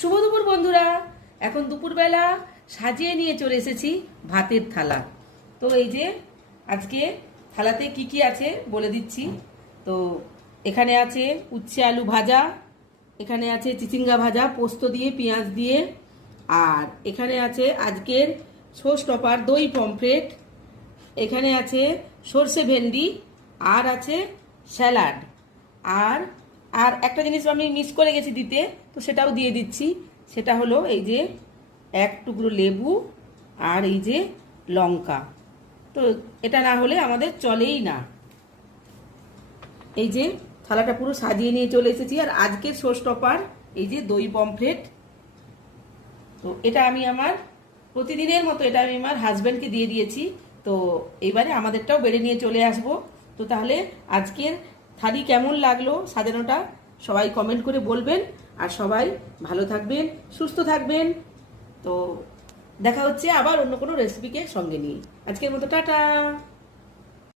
শুভ দুপুর বন্ধুরা, এখন দুপুরবেলা সাজিয়ে নিয়ে চলে এসেছি ভাতের থালা। তো এই যে আজকে থালাতে কি কি আছে বলে দিচ্ছি। তো এখানে আছে উচ্ছে আলু ভাজা, এখানে আছে চিচিঙ্গা ভাজা পোস্ত দিয়ে পেঁয়াজ দিয়ে, আর এখানে আছে আজকের শো স্টপার দই পমফ্রেট, এখানে আছে সর্ষে ভেন্ডি, আর আছে স্যালাড, আর আর একটা জিনিস আমি মিস করে গেছি দিতে, তো সেটাও দিয়ে দিচ্ছি। সেটা হলো এই যে এক টুকরো লেবু আর এই যে লঙ্কা। তো এটা না হলে আমাদের চলেই না। এই যে থালাটা পুরো সাজিয়ে নিয়ে চলে এসেছি। আর আজকের শো স্টপার এই যে দই পমফ্রেট। তো এটা আমি আমার প্রতিদিনের মতো এটা আমি আমার হাজব্যান্ডকে দিয়ে দিয়েছি। তো এইবারে আমাদেরটাও বেড়ে নিয়ে চলে আসব। তো তাহলে আজকের থালি কেমন লাগলো সাজানোটা সবাই কমেন্ট করে বলবেন। আর সবাই ভালো থাকবেন, সুস্থ থাকবেন। তো দেখা হচ্ছে আবার অন্য কোনো রেসিপিকে সঙ্গে নিয়ে। আজকের মতো টাটা।